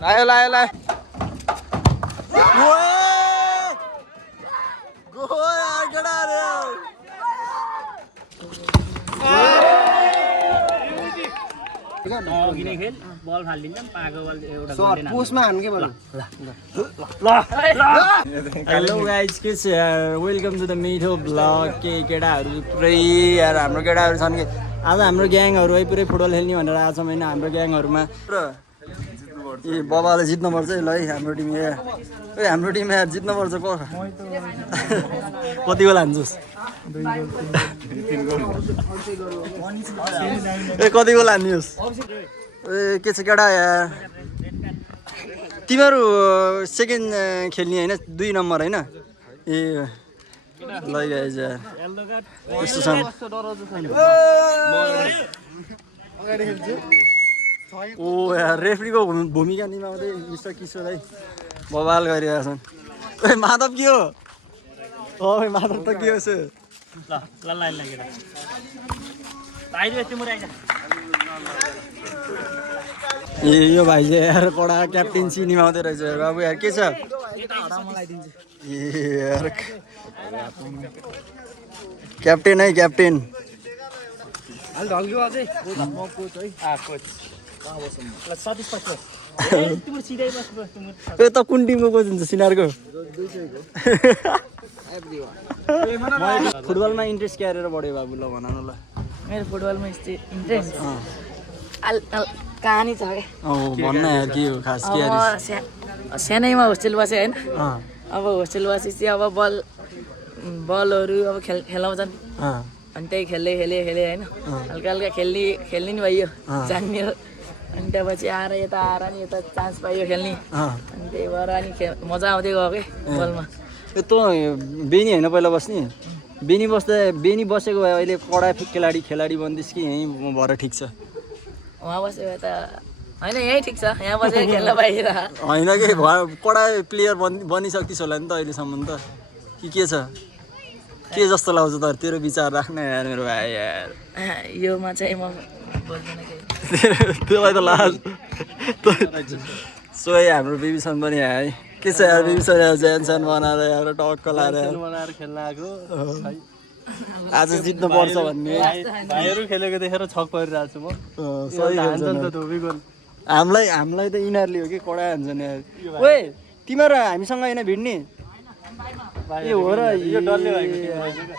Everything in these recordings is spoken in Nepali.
लायो लायो लायो बल फालिदिन्छ पाएको बल एउटा पोस्टमा हान्नु के भन्नु हेलो गाइज के छ यार वेलकम टु द मिठो ब्लग के केटाहरू पुरै यार हाम्रो केटाहरू छन् कि आज हाम्रो ग्याङहरू है पुरै फुटबल खेल्ने भनेर आएको छौँ होइन हाम्रो ग्याङहरूमा ए बाबाले जित्नुपर्छ है ल है हाम्रो टिम ए हाम्रो टिम यार जित्नुपर्छ कति गोल हान्छस् ए कति गोल हान्नुहोस् ए के छ केटा यार तिमीहरू सेकेन्ड खेल्ने होइन 2 नम्बर होइन ए ल गाइज यार यस्तो छ ओ यार रेफ्रीको भूमिका निभाउँदै मिस्टर किशोर है बवाल गरिरहेका छन् ए माधव के हो ओ माधव त के हो सो ए यो भाइ चाहिँ यार कडा क्याप्टेन्सी निभाउँदै रहेछ बाबु यार के छ ए यार क्याप्टेन है क्याप्टेन ए त कुन टिमको कोच हुन्छ सिनारको फुटबलमा इन्ट्रेस्ट क्यारेर बढ्यो बाबु ल भन न ल मेरो फुटबलमा इन्ट्रेस्ट कहानी छ क्या भन्न यार के हो खास के सानैमा होस्टेल बसेँ होइन अब होस्टेल बसेपछि अब बलहरू अब खेलाउँछन् अनि त्यही खेल्दै खेलेँ होइन हल्का हल्का खेल्ने नि भइयो जान्ने हो अनि त्यहाँपछि आएर यता चान्स पाइयो खेल्ने अनि त्यही भएर अनि मजा आउँदै गयो क्या बलमा ए तँ बेनी होइन पहिला बस्ने बेनी बसेको भए अहिले कडा खेलाडी बन्दिस् कि यहीँ भएर ठिक छ उहाँ बसेको त होइन यहीँ ठिक छ यहाँ बसेर खेल्न पाइएर होइन कि कडा प्लेयर बनिसक्तिस् होला नि त अहिलेसम्म त कि के छ के जस्तो लाग्छ तर तेरो विचार राख्न यार मेरो भाइ यार योमा चाहिँ म बोल्दिनँ केही त्यसलाई त लाज सोही हाम्रो बिबिसन पनि है के छ यार बिबिसन यार ज्यानस्यान बनाएर यार टक्क लाएर खेल्न आएको आज जित्नु पर्छ भन्ने भाइहरू खेलेको देखेर छक परिरहेको छु म सही हामीलाई त यिनीहरूले हो कि कडा हान्छन् यार ओए तिमीहरू हामीसँग होइन भिड्ने ए हो र यो डल्ले भएको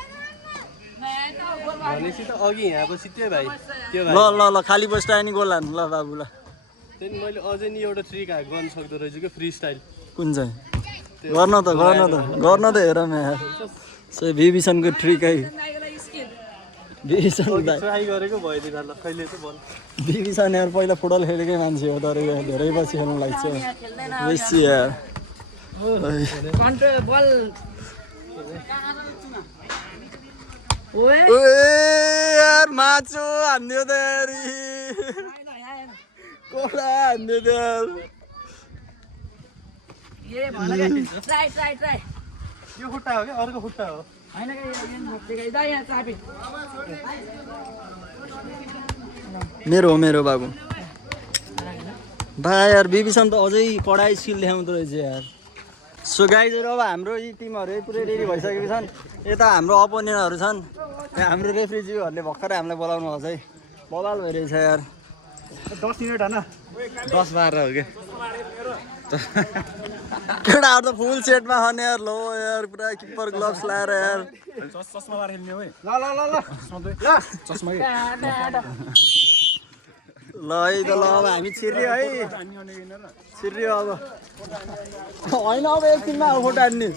भनेपछि त अघि यहाँ पछि त्यो भाइ त्यो भाइ ल खाली बस्दा नि गोल हान्नु ल बाबु ल त्यहाँदेखि मैले अझै नि एउटा ट्रिक गर्न सक्दो रहेछु क्या फ्री स्टाइल कुन चाहिँ गर्न त हेर म यार सो बिबिसनको ट्रिक है बिबिसन ट्राई गरेको भइदिन ल कहिले चाहिँ बल बिबिसन यार पहिला फुटबल खेलेकै मान्छे हो तर धेरै पछि खेल्नु लाग्छ बेसी यार यार माचो हान्दियो त यार कोडा हान्दियो त ट्राई यो खुट्टा हो क्या अर्को खुट्टा हो मेरो बाबु बा यार बिबिसन त अझै कडा स्किल देखाउँदो रहेछ यार सो गाइजहरू अब हाम्रो यी टिमहरू पुरै रेडी भइसकेको छन् यता हाम्रो अपोनेन्टहरू छन् हाम्रो रेफ्रीज्यूहरूले भर्खरै हामीलाई बोलाउनु भएको छ है बवाल भइरहेछ यार 10 मिनट होइन 10-12 हो क्या केटाहरू त फुल सेटमा खने यार लो यार पुरा किपर ग्लोभ्स लाएर यार चस्मा लाएर खेल्ने हो है चस्मा ल है त ल अब हामी छिर्यो है छिर्यो अब होइन अब एकछिनमा अब फोटो हान्ने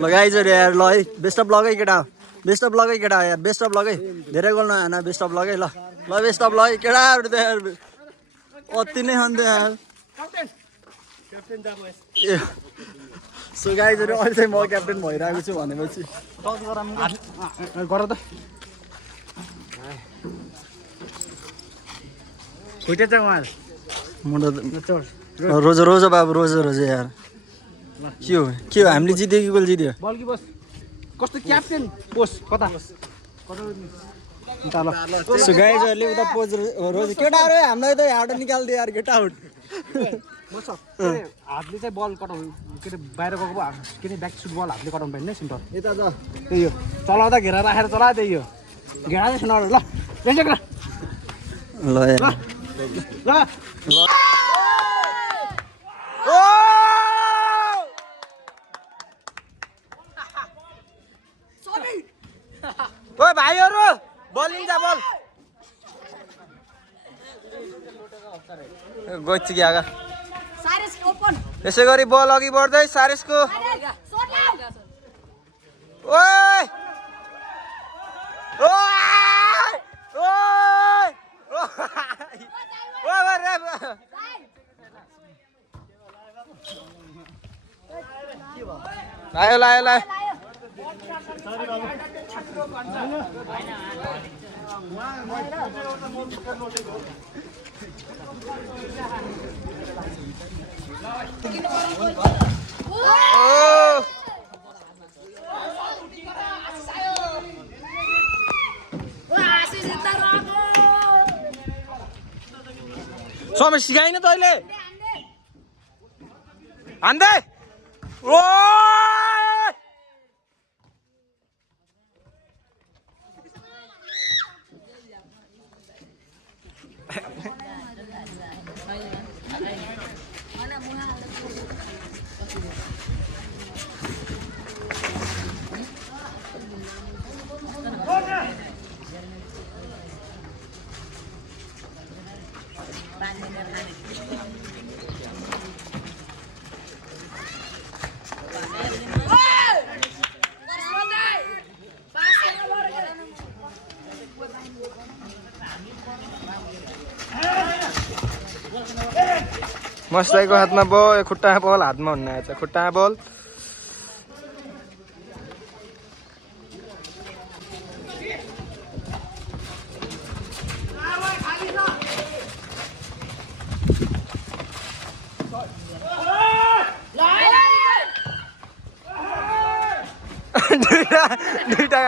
ल गाइजहरू यार ल है बेस्ट अफ लग है केटा यार बेस्ट अफ लग है धेरै गोल नहान बेस्ट अफ लग है ल बेस्ट अफ लग है केटाहरू त यार अति नै खान्थ्यो यार सो गाइजहरू अहिले चाहिँ म क्याप्टेन भइरहेको छु भनेपछि गर त खुट्टे चाहिँ उहाँ रोजो बाबु रोजो यार के हो हामीले जित्यो कि गोल जित्यो बल कि बस कस्तो क्याप्टेन पोस्ट कता सो गाइजहरूले उता पोज रोज केटाहरू हामीलाई त हार्ड निकालिदियो यार गेट आउट हातले चाहिँ बल कटाउनु के अरे बाहिर गएको भए के अरे ब्याक सुट बल हातले कटाउनु पाइँदैन सेन्टर यता त त्यही हो चलाउँदा घेरा राखेर चला त्यही हो घेरा चाहिँ छैन ल ल ल ओ भाइहरू बलिङ जा बल गइछ कि आगा यसै गरी बल अघि बढ्दै सारेसको ओइ लायो लायो लायो समय सिकाइन तैँले हान्दै ओ मस्ताईको हातमा बल खुट्टामा बल हातमा हुन्न आएछ खुट्टामा बल दुईटा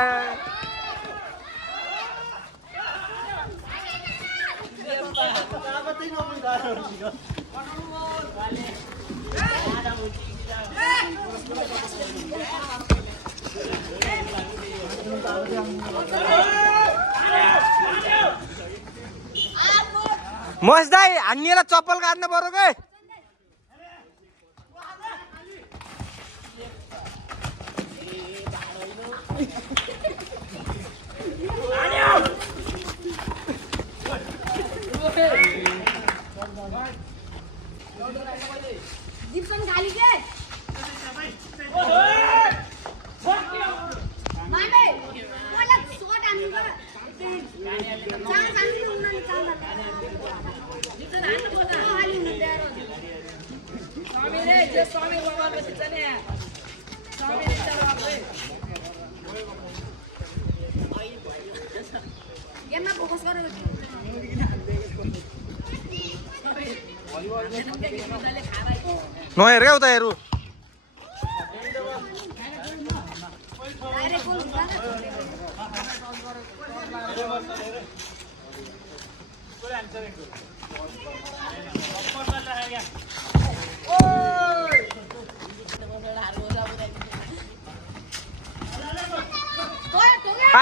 मस्दाई हान्नेलाई चप्पल काट्नु पर्यो के जिप्सन खाली के माने मलाई शॉट हान्नु पर्यो चार हान्नु हुन्न नि चार जिप्सन हान्नु पर्छ हाली हुनु दिएर स्वामी रे जे स्वामी भगवान को शिक्षा ने स्वामी रे चलो आप गेममा फोकस गरौ नहेर क्या उता हेरु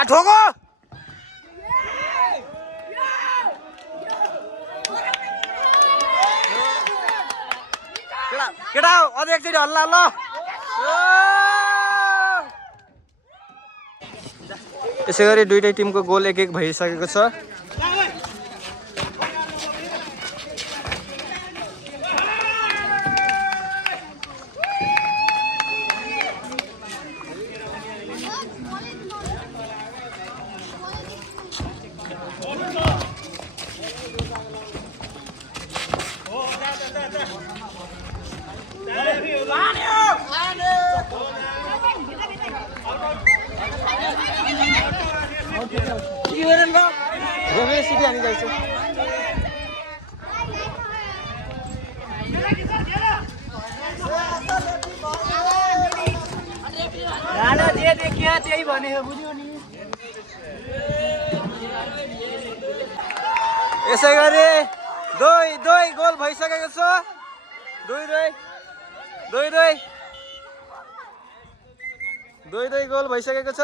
ठोको केटा अझ एकचोटि हल्ला ल यसै गरी दुईटै टिमको गोल एक एक भइसकेको छ जे देखियो त्यही भन्यो बुझ्यो नि यसै गरी 2-2 गोल भइसकेको छ 2-2 गोल भइसकेको छ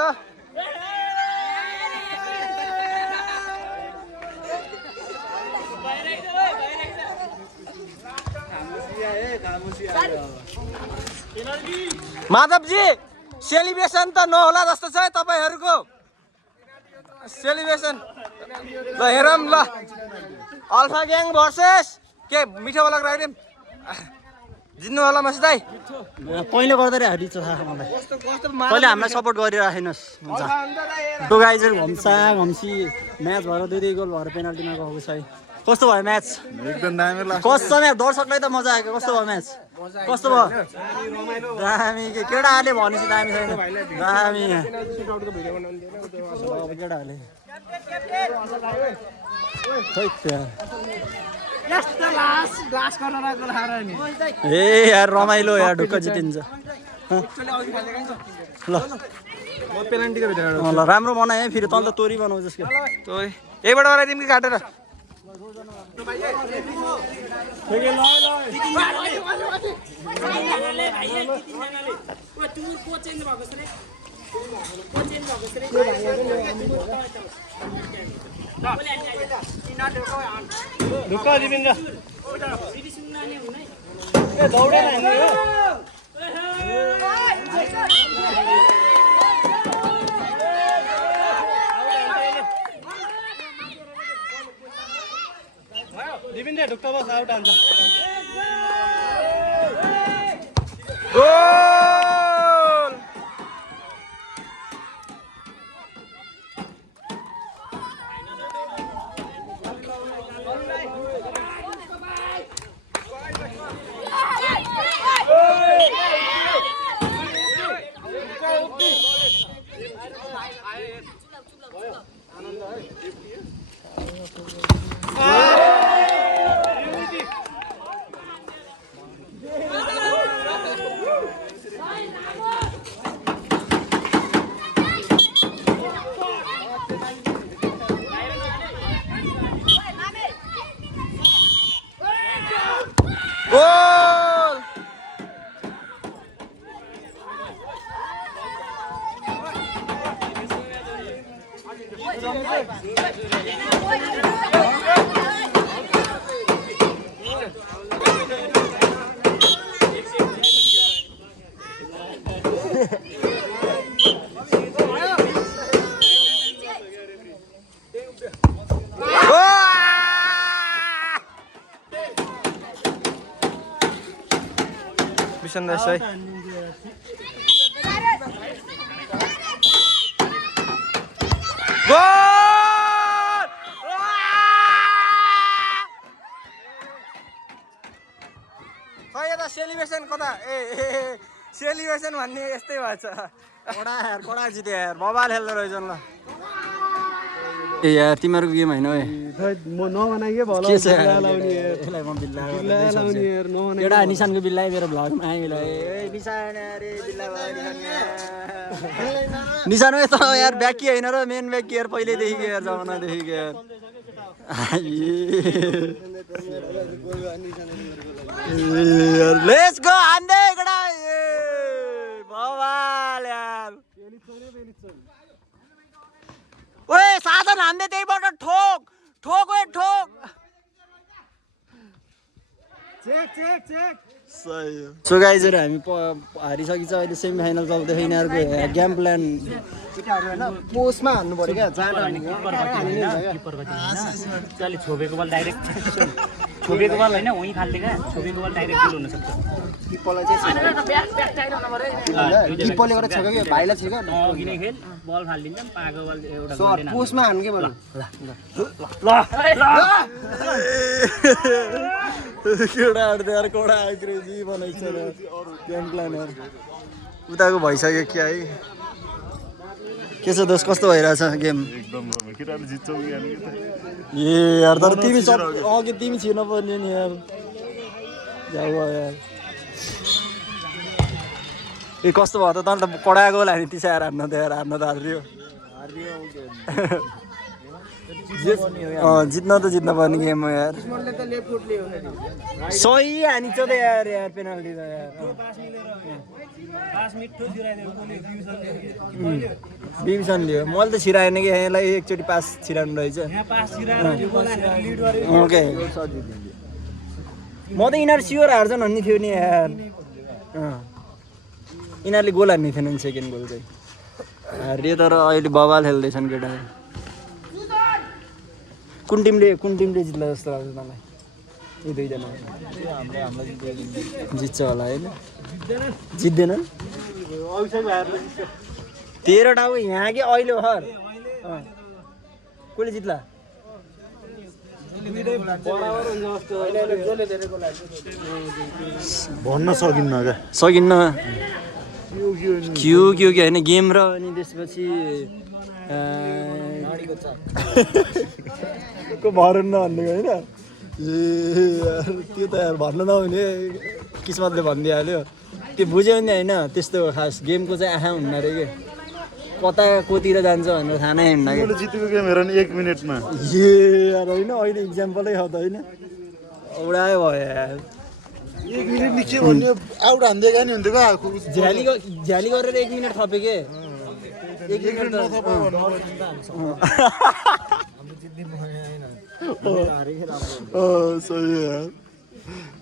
माधवजी सेलिब्रेसन त नहोला जस्तो छ है तपाईहरुको सेलिब्रेसन ल हेरौँ ल अल्फा ग्याङ भर्सेस के मिठो वाला राइडिम जित्नु होला मसी दाइ पहिले गर्दै हरि छ मलाई पहिले हामीलाई सपोर्ट गरिराख्नुस् हुन्छ तो गाइजहरु घम्सी म्याच भएर 2-2 गोल भएर पेनल्टीमा गएको छ है कस्तो भयो म्याच एकदम दामी लाग्छ कस्तो म्याच दर्शकलाई त मजा आयो कस्तो भयो म्याच कस्तो भयो दामी के केटाहरूले भनेपछि दामी छैन दामी अब केटाहरूले ए यार रमाइलो यार ढुक्क जितिन्छ ल ल राम्रो बनाए है फेरि तल त तोरी बनाउँछ जसको तोरी यहीबाट गराइ तिमी काटेर ढुक्का दिबिन्द्र ए दौडेन दिबिन्द्र ढुक्का बस आउट हान्छ goal Bisa nggak sih? Gol! Kayak ada celebration kota. Celebration भन्ने यस्तै भएछ कडा जित्यो यार मोबाइल खेल्दै रहेछ ल ए यार तिमीहरूको गेम हैन ओए म नबनाइए भला लाउने यसलाई म बिल्ला लाउने यार नबनाइ केटा निशानको बिल्ला मेरो भ्लगमा आइला ए निशान अरे बिल्ला निशान यस्तो यार ब्याकी हैन र मेन ब्याकी यार पहिले देखि यार जमाना देखि यार यार लेट्स गो हान्दै केटा बवाल यार ओए साधन हान्दै त्यहीबाट ठोक ठोक ओए ठोक सो गाइजहरु हामी हारिसकिन्छ अहिले सेमी फाइनल चल्दै छ यिनीहरूको गेम प्लान पोस्टमा हान्नु पर्यो क्या अलि छोपेको बल डाइरेक्ट छोपेको बल होइन उहीँ खाल्ने क्या छोपेको बल डाइरेक्ट गोल हुनसक्छ किपरले गर्दा छेको कि भाइलाई छेको अघि नै खेल बल फालिदिन्छ पाएको बल एउटा पोस्टमा हान्नु के भन्नु केटाहरू त यार कडा क्रेजी बनाइछ गेम प्लान उताको भइसक्यो क्या है के छ दोस्त कस्तो भइरहेछ गेम एकदम केटाले जित्छौ कि ए यार तर तिमी अघि तिमी छिर्न पर्ने नि यार जाऊ यार ए कस्तो भयो त तल त कडा गोल हानि तिसाएर हान्न त यार हान्न त हारियो जित्न त जित्न पर्ने गेम हो यार सही हानिन्छ त यार पेनाल्टी त यार डिभिजन लियो मैले त छिराएन कि यसलाई एकचोटि पास छिराउनु रहेछ ओके म त यिनीहरू स्योर हार्छन् भन्ने थियो नि यार यिनीहरूले गोल हान्ने थिएन नि सेकेन्ड गोल चाहिँ हारियो तर अहिले बवाल खेल्दैछन् केटाहरू कुन टिमले जित्ला जस्तो लाग्छ मलाई यी दुईजना जित्छ होला होइन जित्दैन 13 टाउ यहाँ कि अहिले हर कसले जित्ला भन्न सकिन्न क्या सकिन्न क्यु होइन गेम र अनि त्यसपछि को भरन नभन्नेको होइन त्यो त यार भन्नु नहुने किस्मतले भनिदिइहाल्यो त्यो बुझ्यो नि होइन त्यस्तो खास गेमको चाहिँ आँखा हुन्न अरे कि कता कोतिर जान्छ भनेर थाहा नै हुन्न कि जितेको गेम हेर नि 1 मिनेटमा यार होइन अहिले इक्जाम्पलै हो त होइन औडायो भयो यार 1 मिनेट नि के भन्ने आउट हान्दै नि हुन्थ्यो झ्याली गरेर 1 मिनट थपे के 1 मिनट सही यार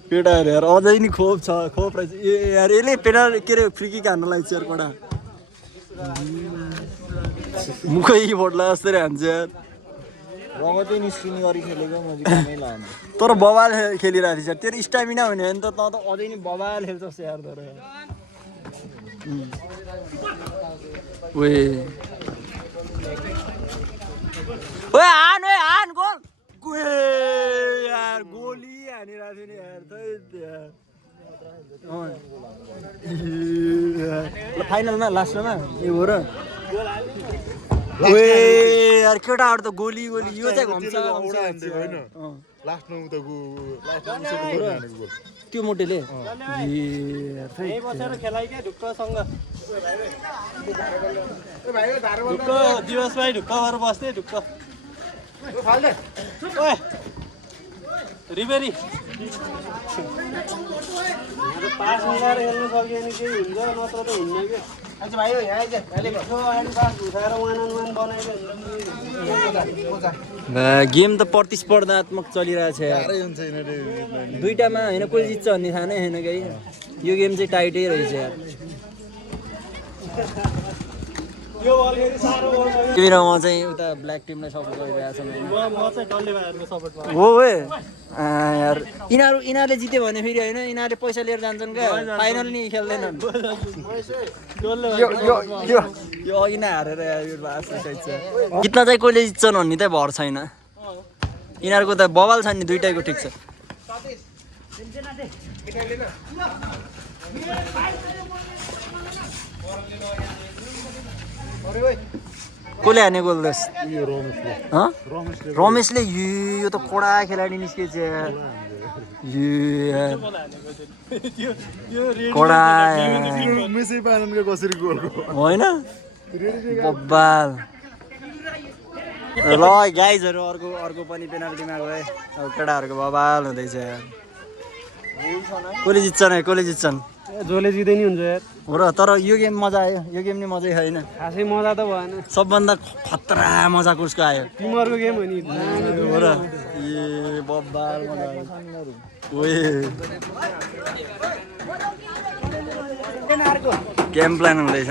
केटाहरू यार अझै नि खोप छ खोप रहेछ यार यसले पेनाल्टी के अरे फ्री किक हान्न लाग्छ यार कडा मुखै फोट्ला जस्तै हान्छ यार रगतै निस्किने गरी खेलेको मैले कमै लाएन तर बवाल खेलिरहेको थिएछ तेरो स्टामिना हुने भने त त अझै नि बवाल खेल्छस् यार तर हान गोल यार गोली हानिरहेको थियो नि यार फाइनलमा लास्टमा यो हो र यार केटाहरू त गोली यो चाहिँ घम्छ त्यो मोटेले दिवस भाइ ढुक्क भएर बस्ने ढुक्क रिबेरी पास मिलाएर खेल्नु सक्यो भने केही हुन्छ नत्र त हुन्न कि गेम त प्रतिस्पर्धात्मक चलिरहेछ यार दुईटामा होइन कोही जित्छ भन्ने थाहा नै छैन कि यो गेम चाहिँ टाइटै रहेछ यार तिमी र म चाहिँ उता ब्ल्याक टिमलाई सपोर्ट गरिरहेको छ हो यार यिनीहरूले जित्यो भने फेरि होइन यिनीहरूले पैसा लिएर जान्छन् क्या फाइनल नि खेल्दैनन् यो अघि नै हारेर जित्न चाहिँ कसले जित्छन् भन्ने त भर छैन यिनीहरूको त बवाल छ नि दुइटैको ठिक छ कसले हाने गोल दस रमेशले यो त कडा खेलाडी निस्केछ कडा होइन बब्बाल ल गाइजहरू अर्को पनि पेनाल्टीमा गए अब केटाहरूको बबाल हुँदैछ यार कसले जित्छन् जसले जित्दै नि हुन्छ यार हो र तर यो गेम मजा आयो यो गेम नि मजै छैन खासै मजा त भएन सबभन्दा खतरा मजा कसको आयो टिमहरूको गेम हो नि हो र ए बब्बाल मजा आयो गेम प्लान हुँदैछ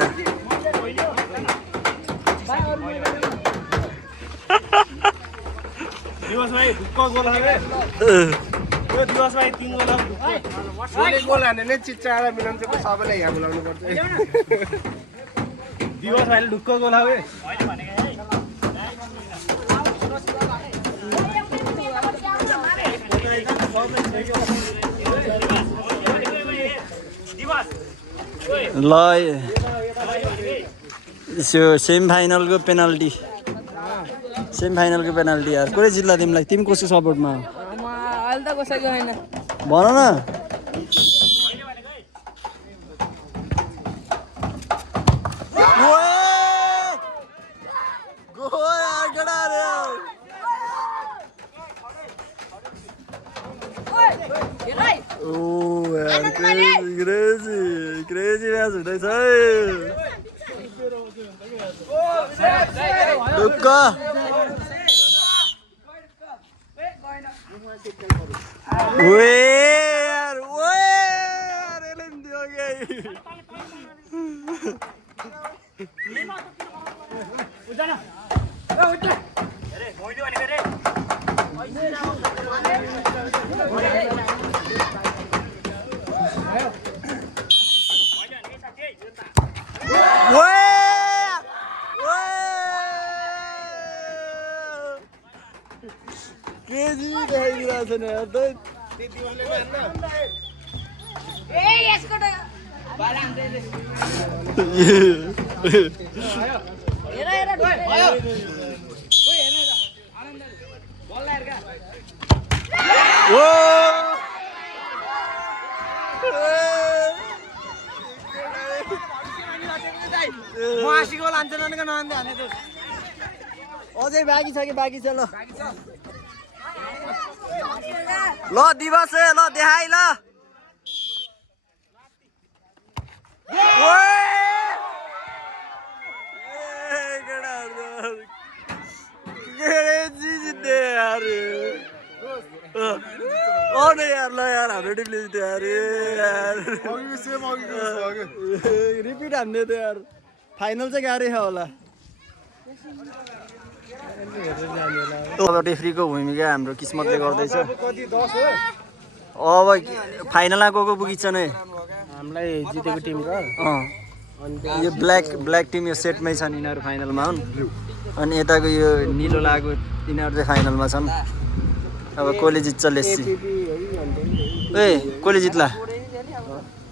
दिवस भाइ ढुक्क गोल हाने यो दिवस भाइ 3 गोल हाने गोल हानेले चिच्चाएर मिलाउँछ त सबैलाई यहाँ बोलाउनु पर्छ दिवस भाइले ढुक्क गोल हावे ल सेमी फाइनलको पेनाल्टी यार कसले जित्ला तिमीलाई तिमी कसको सपोर्टमा अहिले त कसैको छैन भन न ढुक्क ओए यार यसले पनि दियो केजी देखाइदिरहेको छ नि यार त ए यसको त हेर हेर अझै बाँकी छ कि बाँकी छ ल ल दिवस ल देखाइ ल यार ल यार हाम्रो टिमले जित्यो यार रिपिट हान्ने त यार फाइनल चाहिँ गाह्रै छ होला अब रेफ्रीको भूमिका हाम्रो किस्मतले गर्दैछ अब फाइनलमा को पुगिन्छ नै हामीलाई जितेको टिमको यो ब्ल्याक टिम यो सेटमै छन् यिनीहरू फाइनलमा हुन् अनि यताको यो निलो लागेको यिनीहरू चाहिँ फाइनलमा छन् अब कसले जित्छ लेस्सी ए कसले जित्ला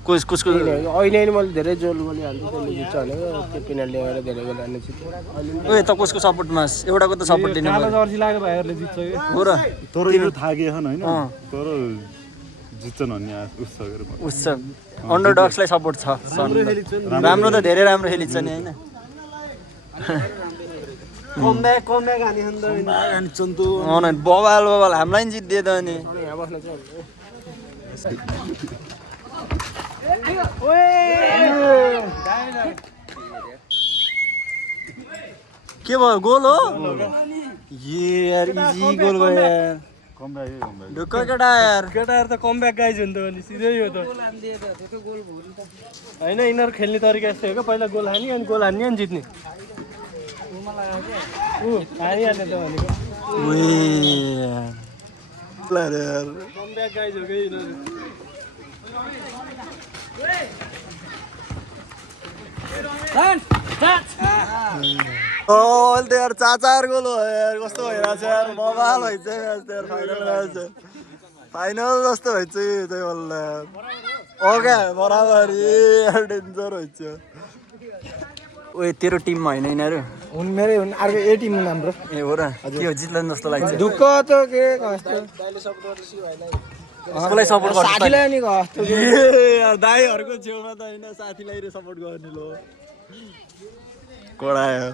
कसको अहिले मैले धेरै जोल गोली हाल्छु त्यसले जित्छ भनेको त्यो पेनल्टी गरेर धेरै गोल हाल्ने जित्छ ए त कसको सपोर्टमा एउटाको त सपोर्ट दिनु कालो जर्सी लागेको भाइहरूले जित्छ कि हो र तर यो थाहा के छन् होइन तर जित्छन् भन्ने उत्सव अन्डरडग्सलाई सपोर्ट छ राम्रो त धेरै राम्रो खेलिन्छ नि होइन कमब्याक हाने बबाल हामीलाई नि जित्दियो त अनि के भयो गोल हो यार इजी गोल भयो यार ढुक्क केटा यार केटाहरू त कमब्याक गाइज हुन्छ भने सिधै हो त होइन यिनीहरू खेल्ने तरिका यस्तै हो क्या पहिला गोल हानी अनि गोल हान्ने अनि जित्ने हानिहाल्ने त भनेको कमब्याक गाइज हो क्या यिनीहरू अहिले त यार 4 गोल हो यार कस्तो भइरहेको छ यार बबाल भइन्छ म्याच त यार फाइनल म्याच फाइनल जस्तो भइन्छ यो चाहिँ बल्ल ओके बराबर यार डेन्जर भइन्छ ओए तेरो टिममा होइन यिनीहरू हुन् मेरै हुन् अर्को ए टिम हुन् हाम्रो ए हो र के हो जित्लन जस्तो लाग्छ ढुक्क त के कस्तो कसलाई सपोर्ट गर्छ साथीलाई नि कस्तो ए यार दाइहरूको छेउमा त होइन साथीलाई सपोर्ट गर्ने लो कोडायो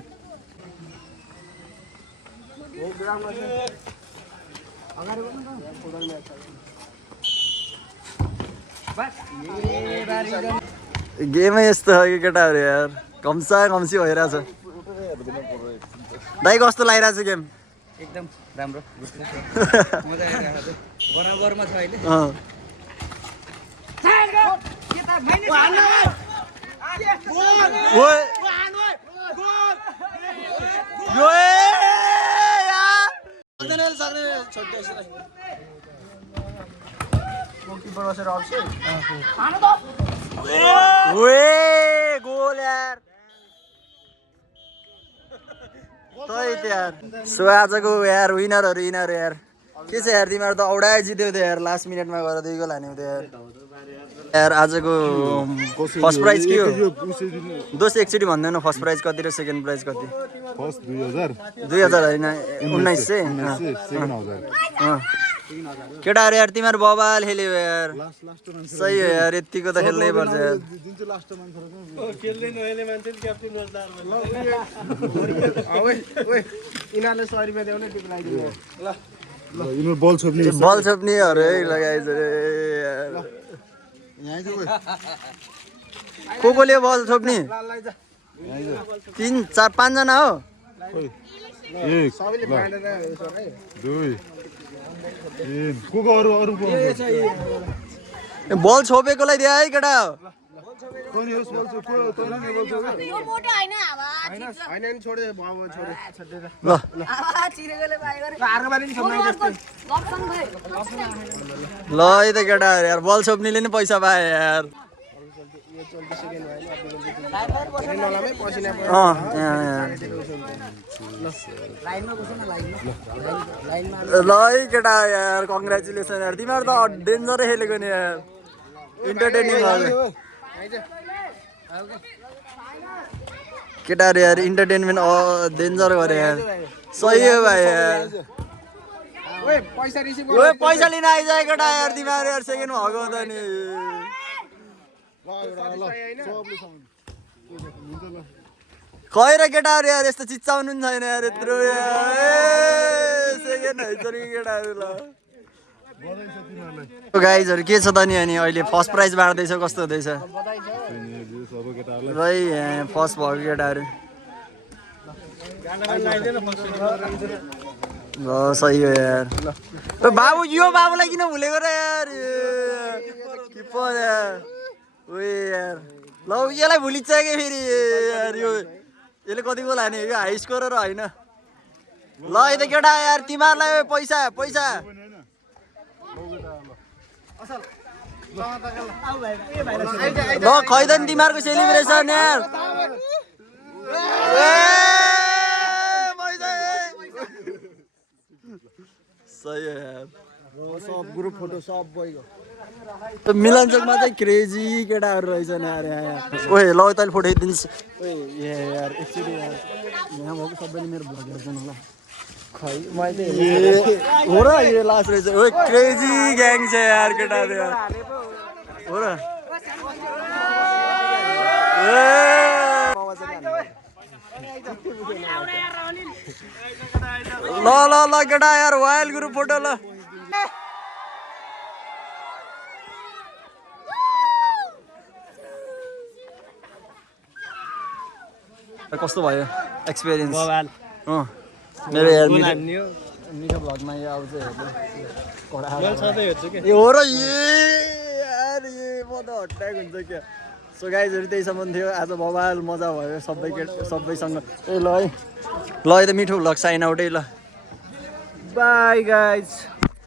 गेमै यस्तो हो कि केटाहरू यार कम्सी भइरहेछ दाइ कस्तो लागिरहेछ गेम एकदम राम्रो बराबरमा छ अहिले गोल यार यार सो आजको यार विनरहरू यिनीहरू यार के छ यार तिमीहरू त औडाए जित्यो त यार लास्ट मिनटमा गएर 2 गोल हान्यौ त यार आजको फर्स्ट प्राइज के हो दोस्त एकचोटि भन्दैन फर्स्ट प्राइज कति र सेकेन्ड प्राइज कति फर्स्ट 2000 होइन 1900 केटाहरू यार तिमीहरू बबाल खेल्यो यार सही हो यार यतिको त खेल्नै पर्छ यार बल छोप्नेहरू है लगाएछ कोले बल छोप्ने 3 4 5 जना हो एक सबैले बाँडेर यसो है 2 3 को अरू बल छोपेकोलाई दिए है केटा कोनी होस् बोल्छु को तैँले नि बोल्छु यो मोटो होइन हावा होइन नि छोडे बाबु छोडे ल हावा चिरेकोले बाई गरे अर्को बारी नि छोड्नु गप्सन भाइ ल है त केटाहरू यार बल छोप्नेले नि पैसा पाए यार यो 24 सेकेन्ड भयो नलामै पसिना यहाँ ल है केटा यार कङ्ग्रेचुलेसन यार तिमीहरू त डेन्जरै खेलेको नि यार इन्टरटेनिङ केटाहरू यार इन्टरटेनमेन्ट डेन्जर गरे यार सही हो भाइ यार ओए पैसा रिसिभ ओ पैसा लिन आइजाए केटा यार तिमीहरू यार सेकेन्ड भएको त नि खै र केटाहरू यार यस्तो चिच्चाउनु पनि छैन यार यत्रो सेकेन्ड हैछ नि केटाहरू ल गाइजहरू के छ त नि अनि अहिले फर्स्ट प्राइज बाँड्दैछ कस्तो हुँदैछ भाइ फर्स्ट भएको केटाहरू ल सही हो यार ओ बाबु यो बाबुलाई किन भुलेको र यार किपर यार ओए यार ल यसलाई भुलिसक्यो फेरि यार यो यसले कति गोल हाने यो हाई स्कोरर होइन ल यता केटा यार तिमीहरूलाई पैसा पैसा ल खैदन तिमीहरूको सेलिब्रेसन यार सही हो यार सब ग्रुप फोटो सब गइगयो मिलन चोकमा चाहिँ क्रेजी केटाहरू रहेछन् यार यहाँ ओए ल तैँले फोटो खिचिदिनुहोस् ओए यार एकचोटि यार यहाँ भएको सबैले मेरो भ्लग हेर्छन् होला खै मैले हो र यो लास्ट रहेछ ओए क्रेजी ग्याङ छ यार केटाहरू यार हो र ल ल ल केटा यार वाइल्ड ग्रुप फोटो ल कस्तो भयो एक्सपिरियन्स मेरो यार मिठो भ्लगमा यो आउँछ हेर्नु हो र यार म त हट्टाएको हुन्छ क्या सो गाइजहरू त्यहीसम्म थियो आज बवाल मजा भयो सबैसँग ए ल है ल यो त मिठो भ्लग साइन आउटै ल बाई गाइज